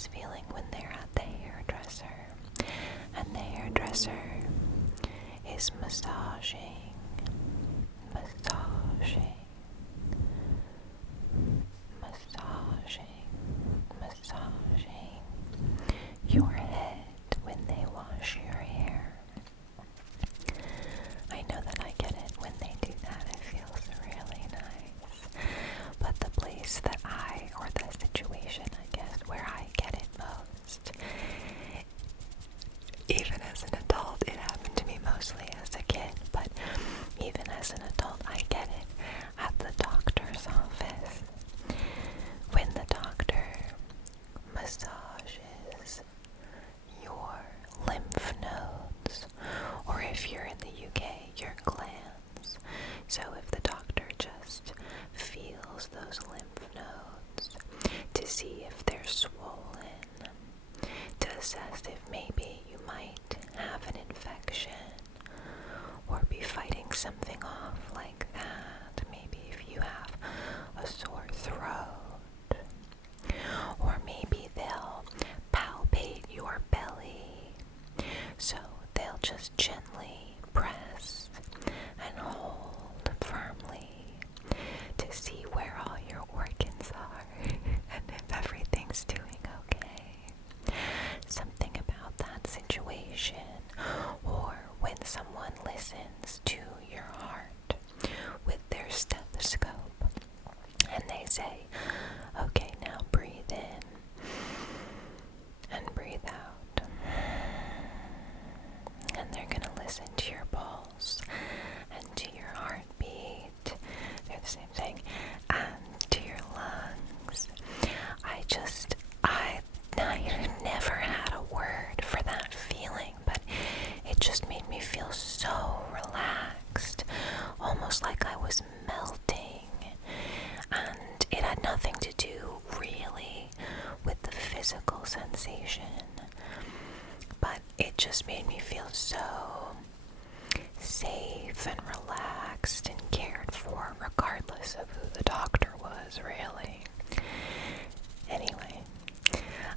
this feeling when they're at the hairdresser, and the hairdresser is massaging, massaging, massaging, massaging your head when they wash your hair. I know that I get it when they do that. It feels really nice. But the place that or the situation, I guess, where I get it most, even as an adult, it happened to me mostly as a kid, but even as an adult, I get it at the doctor's office. When the doctor massages your lymph nodes, or if you're in the UK, your glands. So if the doctor just feels those lymph nodes to see if they're swollen, to assess if maybe you might have an infection or be fighting something off like that, maybe if you have a sore throat, or maybe they'll palpate your belly, so they'll just gently press and hold firmly to see where all your organs are and if everything's doing okay. Something about that situation, or when someone listens to your heart with their stethoscope and they say, okay, now breathe in and breathe out. And they're going to listen to your pulse and to your heartbeat. They're the same thing. And to your lungs. I never had a word for that feeling, but it just made me feel so relaxed, almost like I was melting. And it had nothing to do really with the physical sensation, but it just made me feel so safe and relaxed and cared for, regardless of who the doctor was, really. Anyway,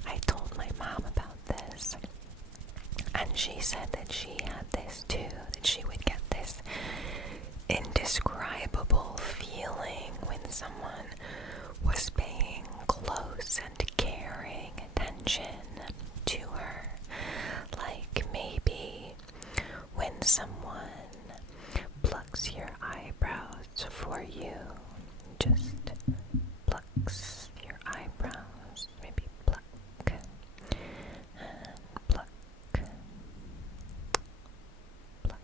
I told my mom about this, and she said that she had this too, that she would get this indescribable feeling when someone was paying close and caring attention to her. Like maybe when someone plucks your eyebrows for you, just plucks your eyebrows, maybe pluck and pluck, pluck,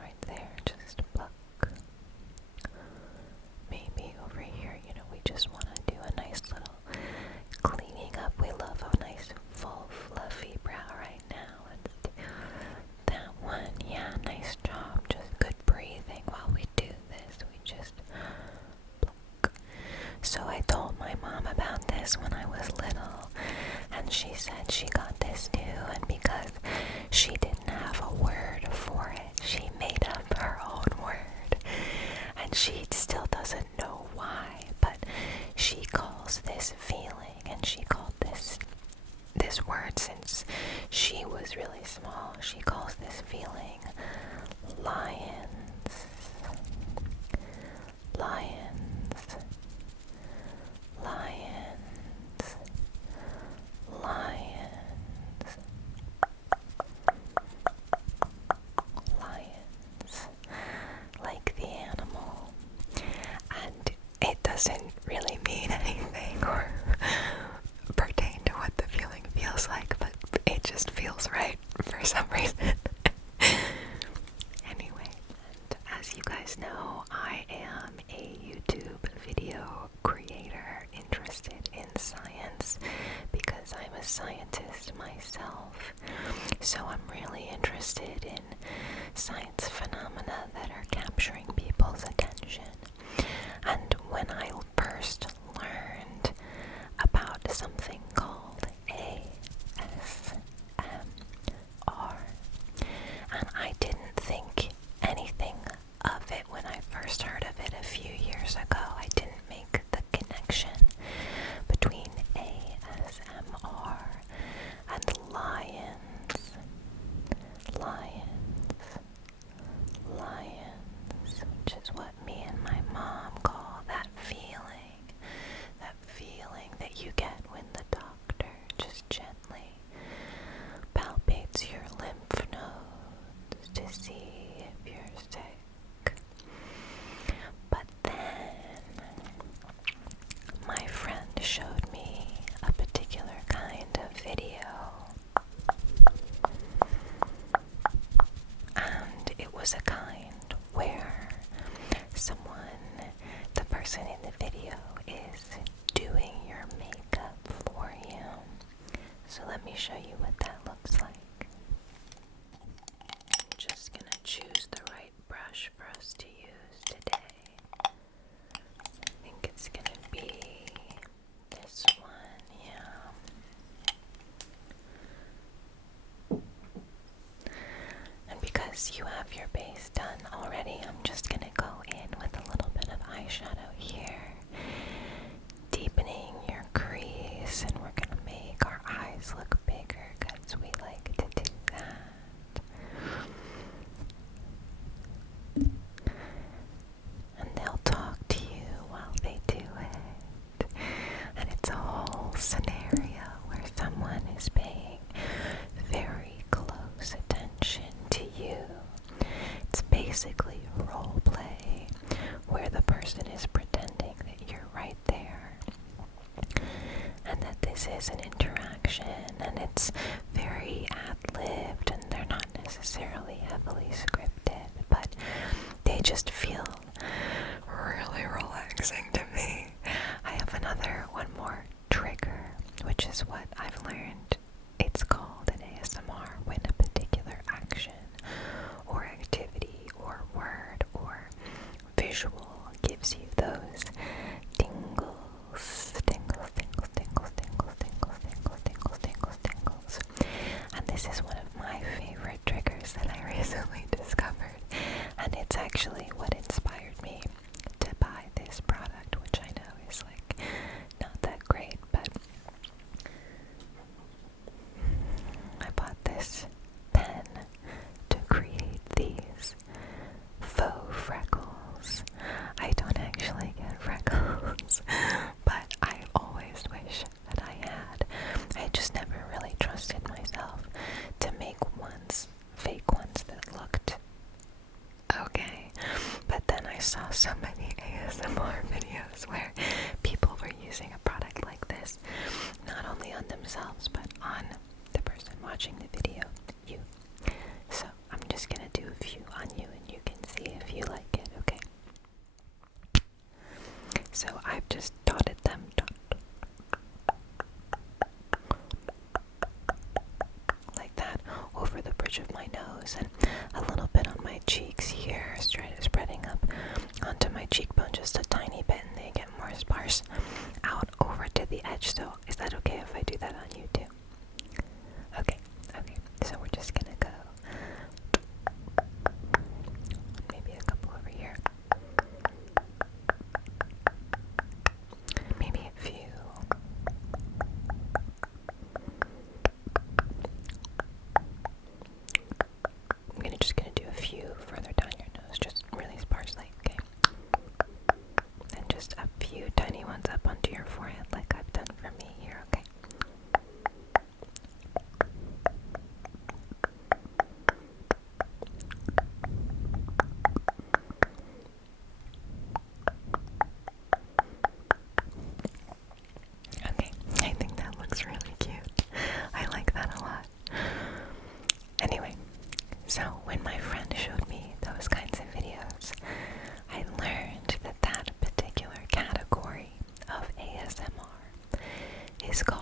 right there, just pluck. Maybe over here, we just want to do a nice little cleaning up. We love a nice full fluffy brow right now. Let's do that one. Yeah, nice job. Just good breathing while we do this. We just pluck. So I told my mom about this when I was little, and she said she got this too, and because she didn't have a word for it, she made up her own word, and she still doesn't know why, but she calls this feeling, and she called this word since she was really small. She calls this feeling lions, lions, lions, lions, lions, like the animal. And it doesn't really mean anything or pertain to what the feeling feels like, but it just feels right for some reason. Anyway, and as you guys know, I am a YouTube video creator interested in science because I'm a scientist myself. So I'm really interested in science phenomena that are capturing people's attention. And when I first learned about something called ASMR, and I didn't think anything of it when I first heard of it a few years ago. I didn't make the connection person in the video is doing your makeup for you. So let me show you what that looks like. I'm just gonna choose the right brush for us to use today. I think it's gonna be this one, yeah. And because you have your base done already, I'm just gonna go in with a little bit of eyeshadow here, deepening your crease, and we're gonna make our eyes look bigger because we like to do that. And they'll talk to you while they do it. And it's a whole scenario where someone is paying very close attention to you. It's basically role play where the person is pretending that you're right there and that this is an interaction, and it's very ad-libbed and they're not necessarily heavily scripted, but they just feel really relaxing to me. I have one more trigger, which is what I've learned. It's called an ASMR when a particular action or activity or word or visual gives you those tingles, tingles, tingles, tingles, tingles, tingles, tingles, tingles, tingles, tingles. And this is one of my favorite triggers that I recently discovered, and it's actually what inspired me to buy this product, which I know is like not that great, but I bought this pen to create these faux freckles. I don't actually get freckles, but I always wish that I had. I just never really trusted myself to make fake ones that looked okay. But then I saw so many ASMR videos where people were using a product like this, not only on themselves, but on the person watching the video, you. So I'm just gonna do a few on you and you can see if you like it, okay? So I've just dotted them like that over the bridge of my nose and a little bit on my cheeks here, spreading up onto my cheekbone just a tiny bit, and they get more sparse out over to the edge. So is that okay if I do that on you too? Okay, so we're just gonna go maybe a couple over here, maybe a few. I'm just gonna do a few further down your nose, just really sparsely, okay? And just a few tiny ones up onto your forehead like I've done for me here, okay? Okay, I think that looks really cute. I like that a lot. Anyway, so when my friend showed me those kinds of videos, I learned that that particular category of ASMR is called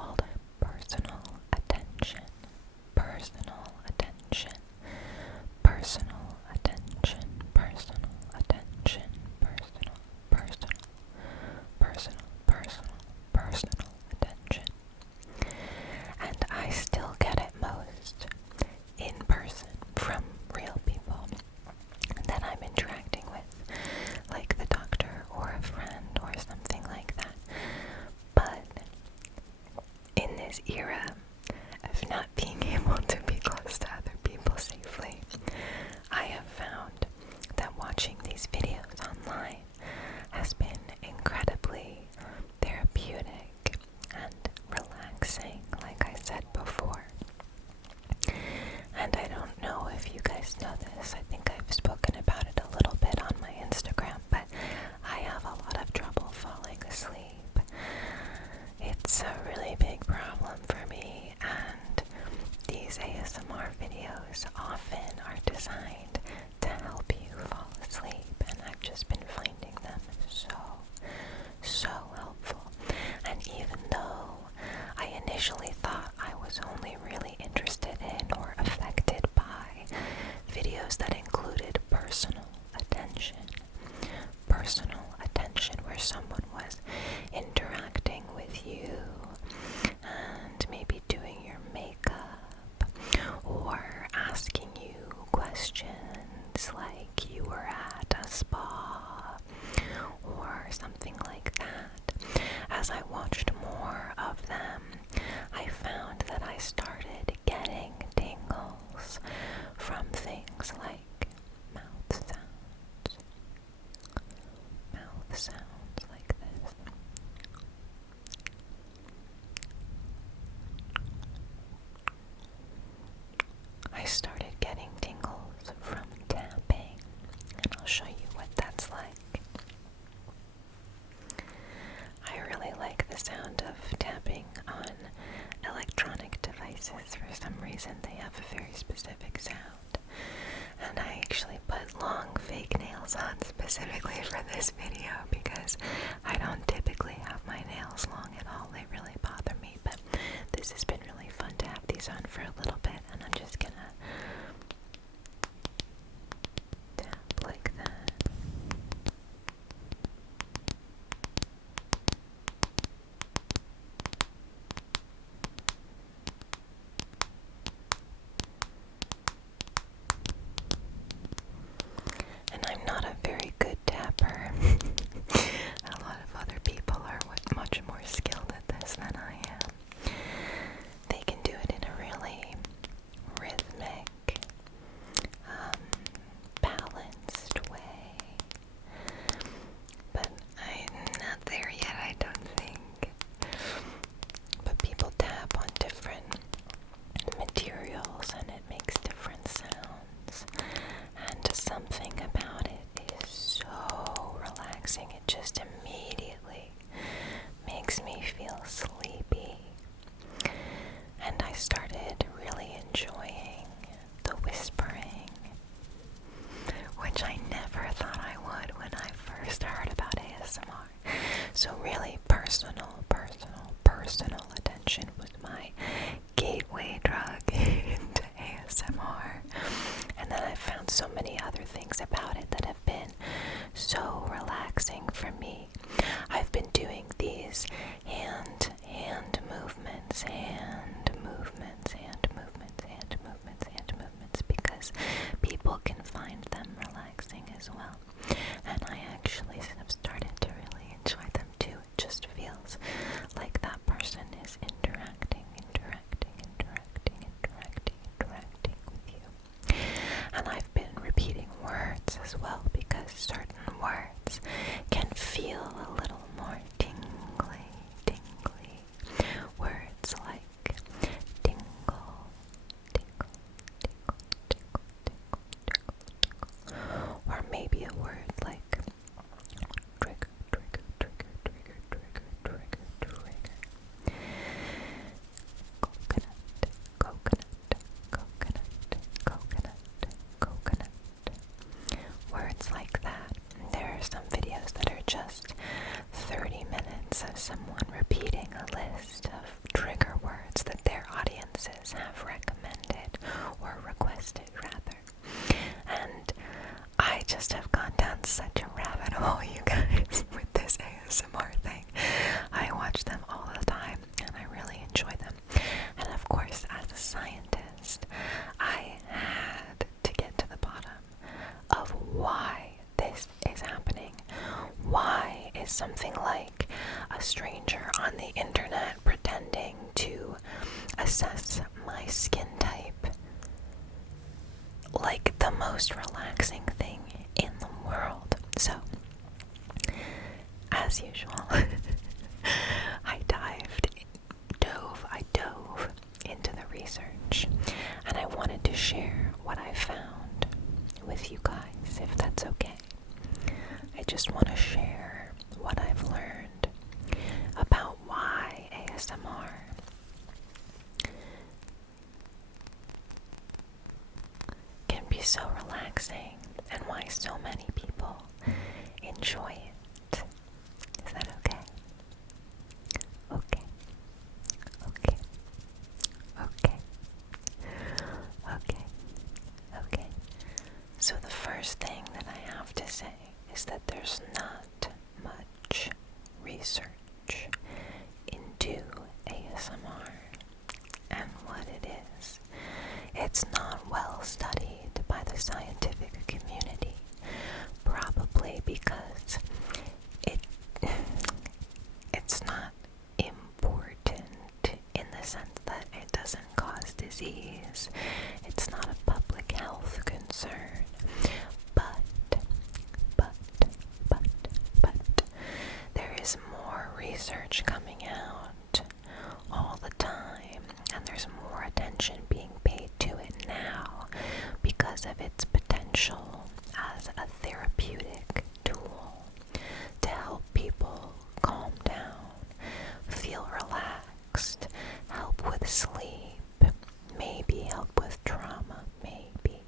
video because I don't typically have my nails long at all. They really bother me, but this has been really fun to have these on for a little bit, and I'm just gonna tap like that. And I'm not a very good tapper. A lot of other people are much more skilled at this than I am. They can do it in a really rhythmic, balanced way. But I'm not there yet, I don't think. But people tap on different materials and it makes different sounds. And something about it is so relaxing. It just immediately makes me feel sleepy. And I started really enjoying the whispering, which I never thought I would when I first heard about ASMR. So really personal attention was my gateway drug into ASMR. And then I found so many other things about it that have been so relaxing for me. I've been doing these hand movements because people can find them relaxing as well. And I actually have started to really enjoy them too. It just feels like that person is interacting with you. And I've been repeating words as well because certain words can feel a little more tingly. Words like tingle, or maybe a word like trigger. Coconut. Words like that. There are some videos that are just 30 minutes of someone repeating a list of trigger words that their audiences have recommended or requested rather. And I just have gone down such a rabbit hole, you guys, with this ASMR thing. I watch them all the time and I really enjoy them. And of course, as a scientist, I had to get to the bottom of why this is happening. Why is something like a stranger on the internet pretending to assess my skin type like the most relaxing thing in the world? So, as usual, I dove into the research, and I wanted to share what I found with you guys, if that's okay. I just want to share what I've learned about why ASMR can be so relaxing and why so many people enjoy it. Is that okay? Okay. So the first thing that I have to say is that there's not much research into ASMR and what it is. It's not well studied by the scientific community, probably because it's not important in the sense that it doesn't cause disease. It's not a public health concern. But there is more research coming out all the time, and there's more attention being paid to it now because of its potential as a therapeutic tool to help people calm down, feel relaxed, help with sleep, maybe help with trauma, maybe.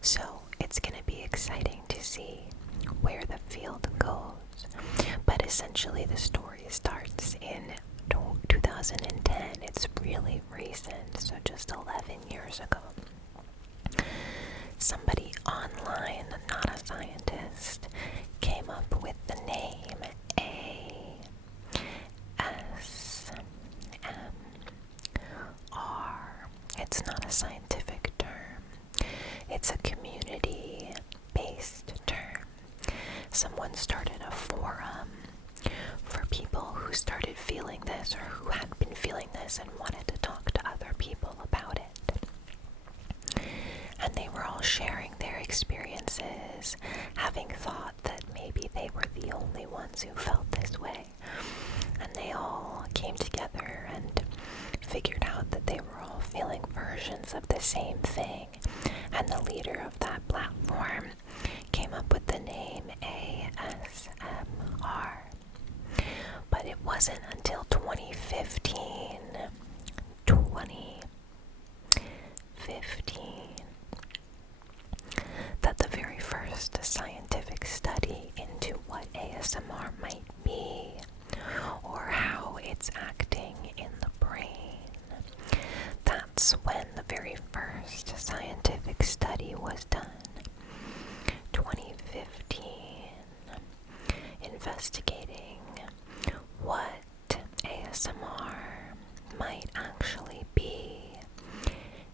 So it's going to be exciting to see where the field goes essentially the story starts in 2010. It's really recent, so just 11 years ago. Somebody online, not a scientist, came up with the name ASMR. It's not a scientific term. It's a community-based term. Someone started a forum for people who started feeling this or who had been feeling this and wanted to talk to other people about it. And they were all sharing their experiences, having thought that maybe they were the only ones who felt this way. And they all came together and figured out that they were all feeling versions of the same thing. And the leader of that platform came up with the name ASMR. But it wasn't until 2015 that the very first scientific study into what ASMR might be or how it's acting in the brain. That's when the very first scientific study was done. 2015, investigating what ASMR might actually be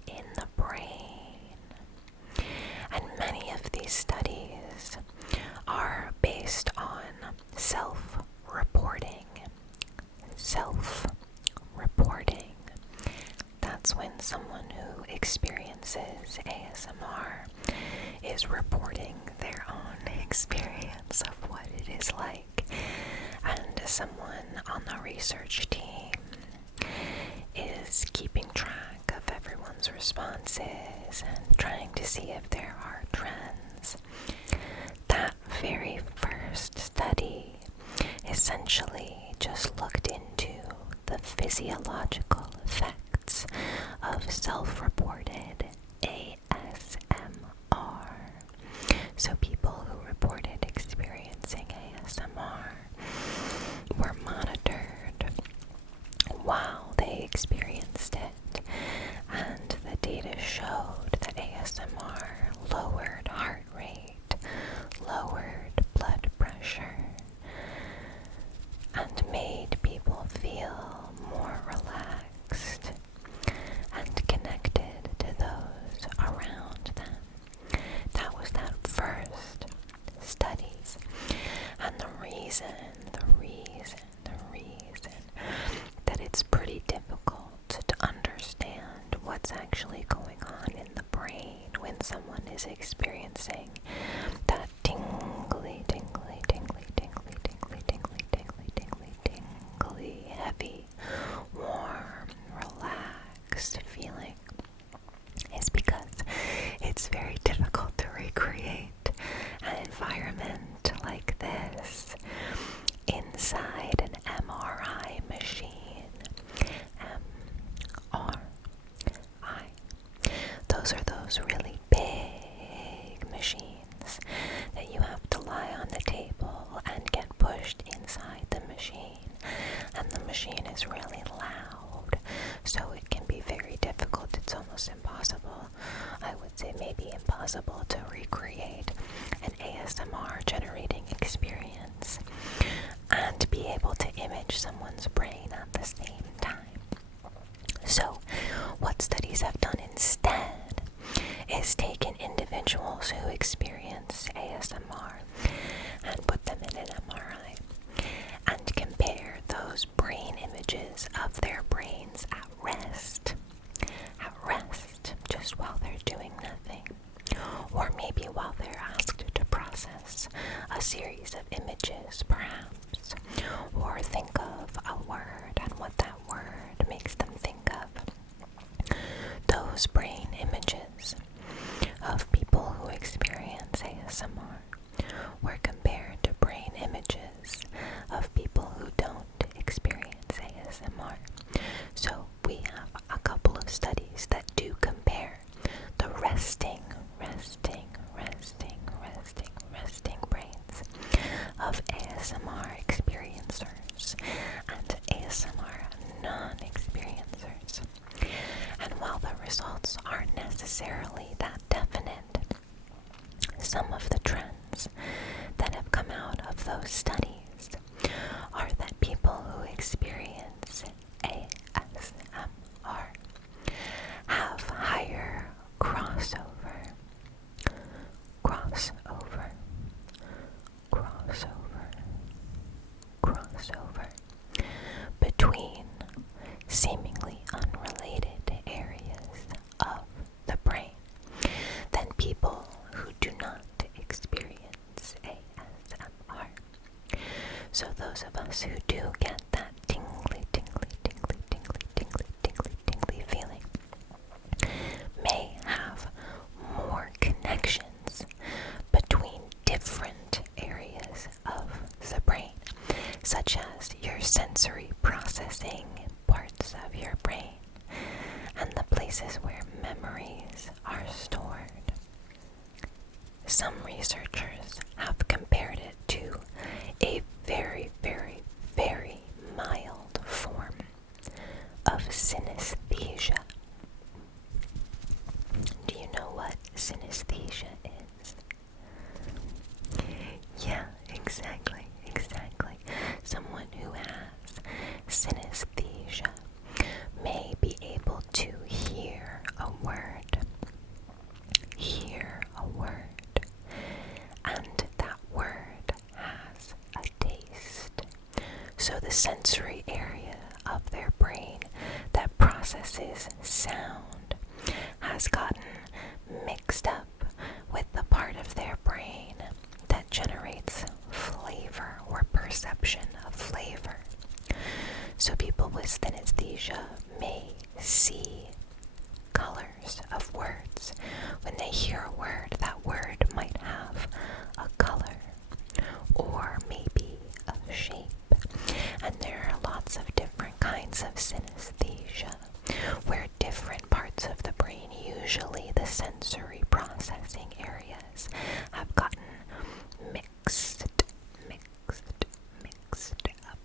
in the brain. And many of these studies are based on self-reporting. Self-reporting. That's when someone who experiences ASMR is reporting their own experience of what it is like. And someone on the research team is keeping track of everyone's responses and trying to see if there are trends. That very first study essentially just looked into the physiological effects of self-reported ASMR. So people who reported experiencing ASMR were monitored while they experienced it, and the data showed that ASMR lowered heart rate, lowered blood pressure, and made people feel more relaxed and connected to those around them. That was that first studies. And the reason that it's pretty difficult to understand what's actually going on in the brain when someone is experiencing that tingly, heavy, warm, relaxed feeling is because it's very difficult to recreate an environment like this inside an MRI machine. MRI. Those are those really big machines that you have to lie on the table and get pushed inside the machine. And the machine is really loud, so it can be very difficult. It's almost impossible. I would say maybe impossible to recreate an ASMR generating experience and be able to image someone's brain at the same time. So, what studies have done instead is taken individuals who experience ASMR and put them in an MRI and compare those brain images of their brains at rest, just while they're doing nothing, or maybe while they're asked to process a series of images, perhaps, or think of a word and what that word makes them think of. Those brain images of people who experience ASMR were compared to brain images of people who don't experience ASMR. So we have a couple of studies that do compare the resting brains of ASMR experiencers results aren't necessarily that definite. Some of the trends that have come out of those studies are that people who experience ASMR have higher crossover between seemingly unrelated areas of the brain than people who do not experience ASMR. So those of us who do get that tingly feeling may have more connections between different areas of the brain, such as your sensory processing parts of your brain and the places where memories are stored. Some researchers have compared it to a very, very, very mild form of synesthesia. Do you know what synesthesia is? Yeah, exactly. Someone who has synesthesia may be able to hear a word, and that word has a taste. So the sensory area of their brain that processes sound has gotten mixed up with the part of their brain that generates flavor or perception of flavor. So people with synesthesia may see colors of words. When they hear a word, that word might have a color or maybe a shape. And there are lots of different kinds of synesthesia where different parts of the brain, usually the sensory processing areas, have gotten mixed up,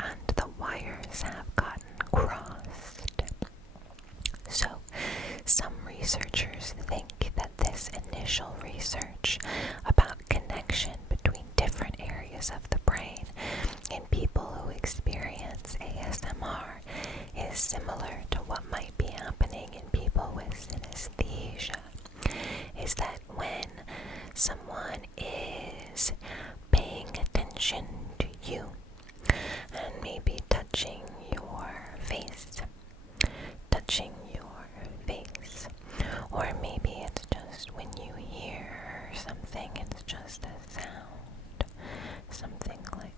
and the wires have gotten crossed. So, some researchers think that this initial research about connection between different areas of the brain in people who experience ASMR is similar to what might be happening in people with synesthesia. Is that when someone is paying attention to you and maybe touching your face, or maybe it's just when you hear something, it's just a sound, something like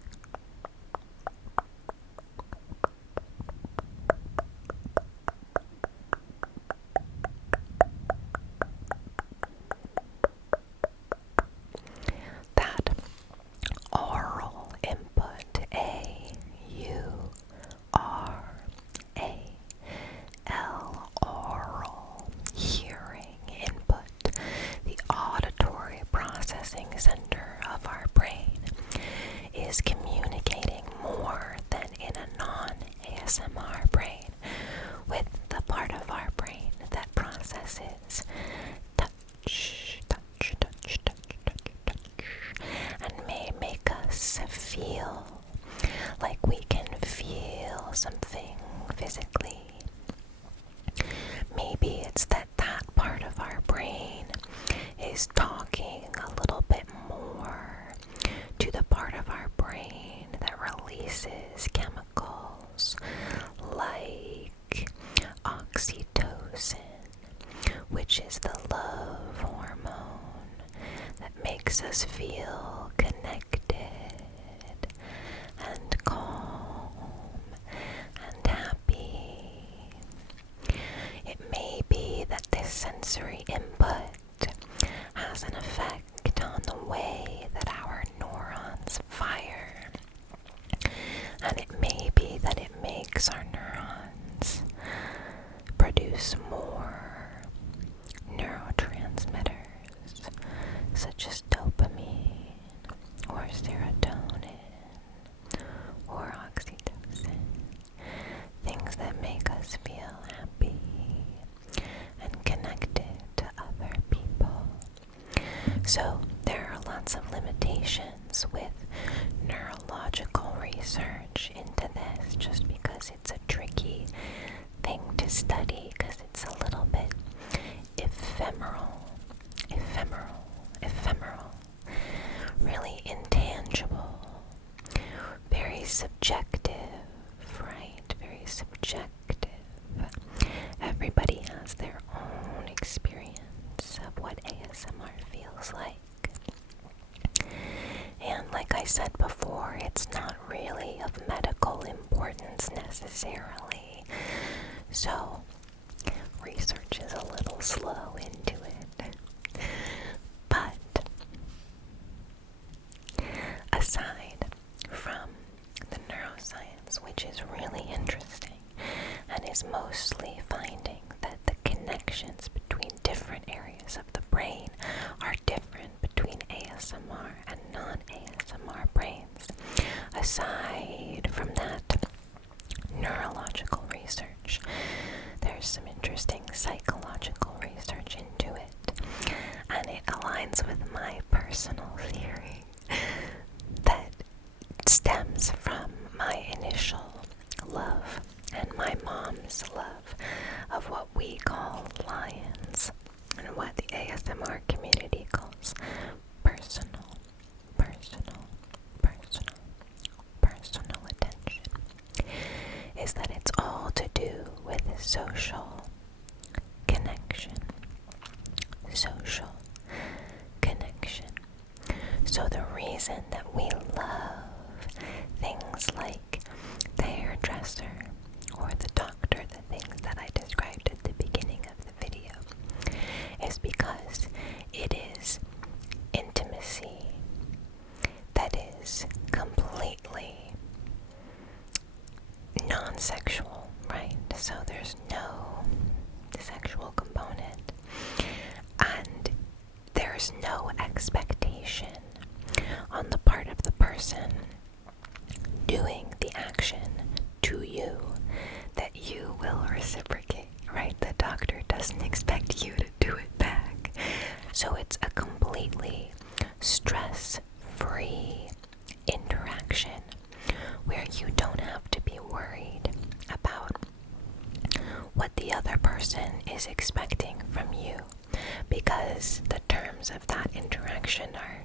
that. Oral input, A-U-R-A-L, oral hearing input, the auditory processing center of our brain, is communicating more than in a non-ASMR brain with the part of our brain that processes touch, and may make us feel like we can feel something physically. Maybe it's that part of our brain is talking a little bit more to the part of our brain that releases chemicals like oxytocin, which is the love hormone that makes us feel connected and calm and happy. It may be that this sensory input has an effect on the way that our neurons fire, and it may be that it makes our neurons produce more neurotransmitters such as dopamine or serotonin or oxytocin, things that make us feel limitations with neurological research into this, just because it's a tricky thing to study, because it's a little bit ephemeral, really intangible, very subjective, right? Very subjective. Everybody has their own experience of what ASMR feels like. And like I said before, it's not really of medical importance necessarily. So, research is a little slow into it. But, aside from the neuroscience, which is really interesting, and is mostly finding that the connections between different areas of the brain are different between ASMR and non-ASMR brains. Aside from that neurological research, there's some interesting psychological research into it, and it aligns with my personal theory that stems from my initial love and my mom's love of what we call lions, and what the ASMR community calls personal attention, is that it's all to do with social connection. Social connection. So the reason that we love things like the hairdresser or the doctor, the things that I described at the beginning of the video, is because it is intimacy that is completely non-sexual, right? So there's no sexual component, and there's no expectation on the part of the person doing the action to you that you will reciprocate, right? The doctor doesn't expect you to do it back. So it's a completely stress-free interaction where you don't have to be worried about what the other person is expecting from you, because the terms of that interaction are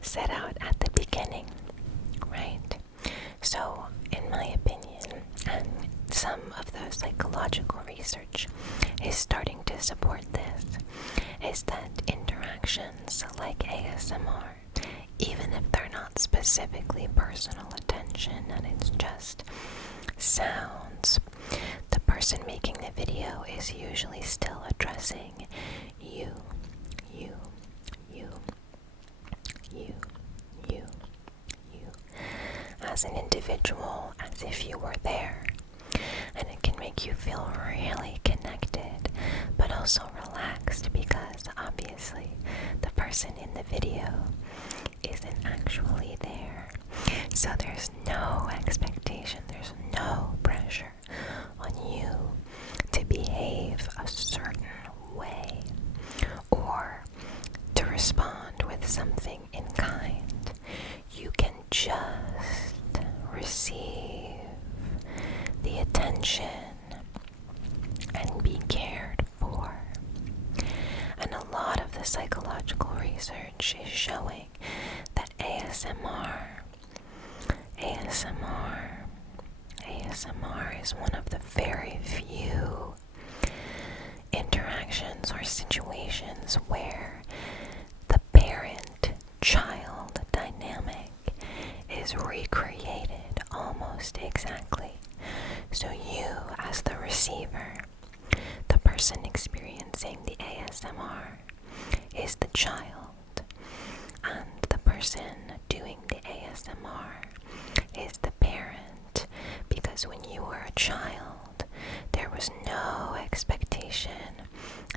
set out at the beginning, right? So, in my opinion, and some of the psychological research is starting to support this, is that interactions like ASMR, even if they're not specifically personal attention and it's just sounds, the person making the video is usually still addressing you as an individual, as if you were there. And it can make you feel really connected, but also relaxed, because obviously the person in the video isn't actually there. So there's no expectation, there's no pressure on you to behave a certain way or to respond with something in kind. You can just receive the attention and be cared for. And a lot of the psychological research is showing that ASMR is one of the very few interactions or situations where the parent-child dynamic is recreated almost exactly. So you, as the receiver, the person experiencing the ASMR, is the child, and the person doing the ASMR is the parent, because when you were a child, there was no expectation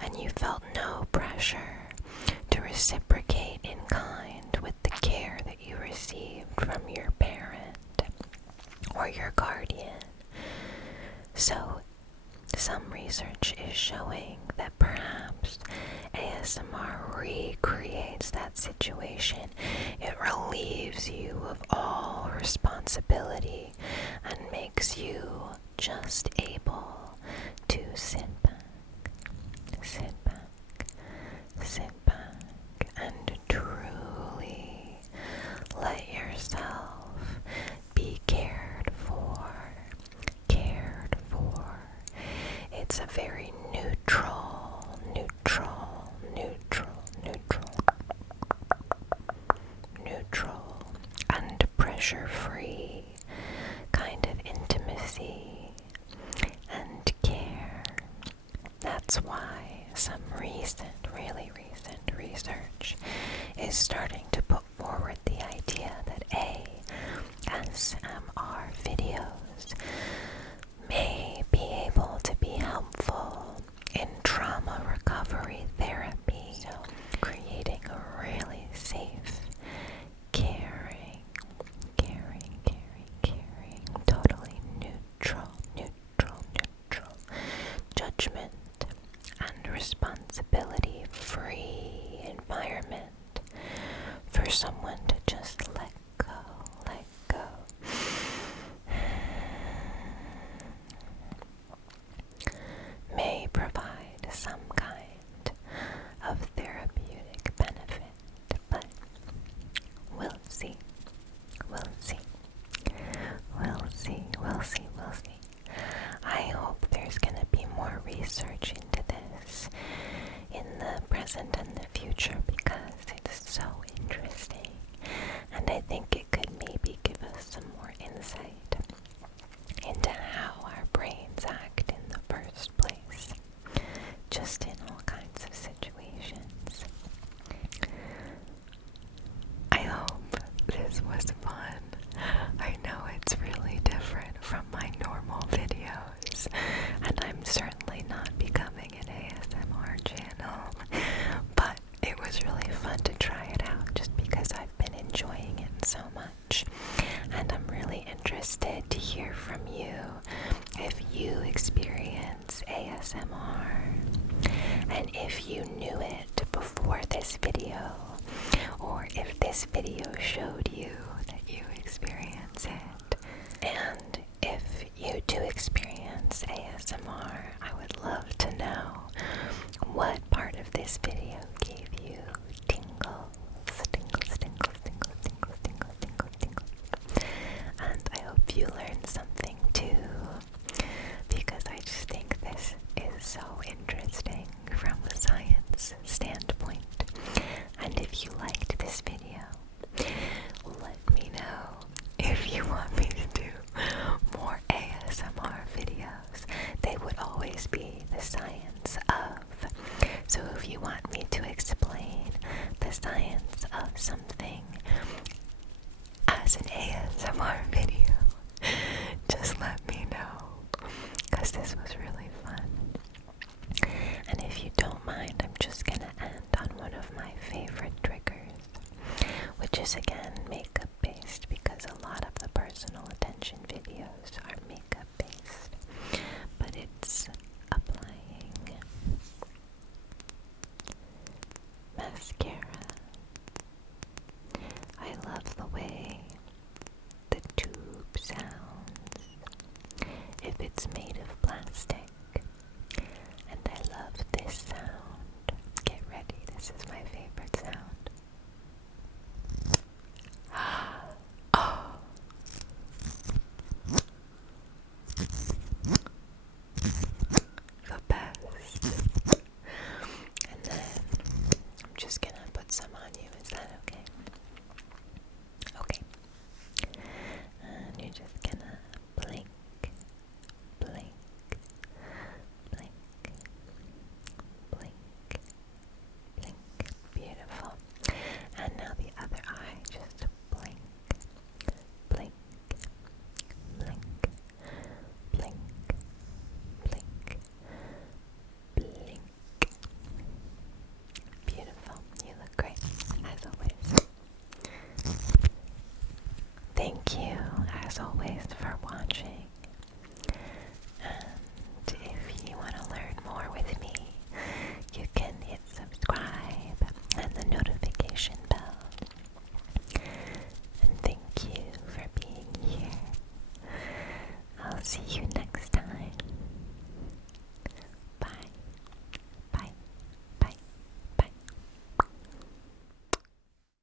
and you felt no pressure to reciprocate in kind with the care that you received from your parent or your guardian. So some research is showing that perhaps ASMR recreates that situation. It relieves you of all responsibility and makes you just able to sit back, and truly let yourself be cared for. It's a very neutral and pressure-free kind of intimacy and care. That's why some really recent research is starting to put forward the idea that ASMR videos may be able to be helpful in trauma recovery therapy. So creating a really safe, caring, totally neutral, judgment and responsibility-free environment for someone to just let go. May provide some kind of therapeutic benefit, but we'll see. I hope there's going to be more research into this in the present and the future because it's so interesting, and I think it could maybe give us some more insight into how our brains act in the first place, just in all kinds of situations. I hope this was fun. I know it's really different from my normal videos, and I'm certainly not becoming an ASMR channel, but it was really fun to try it out just because I've been enjoying it so much, and I'm really interested to hear from you if you experience ASMR, and if you knew it before this video, or if this video showed you that you experience it. And if you do experience ASMR, I would love to know what part of this video gave you tingles. And I hope you learned something too, because I just think this is so interesting from a science standpoint. And if you liked this video, let me know if you want me to do more ASMR videos. They would always be the science of. So if you want me to explain the science of something as an ASMR video, just let me know, because this was really fun. And if you don't mind, I'm just gonna end on one of my favorite triggers, which is again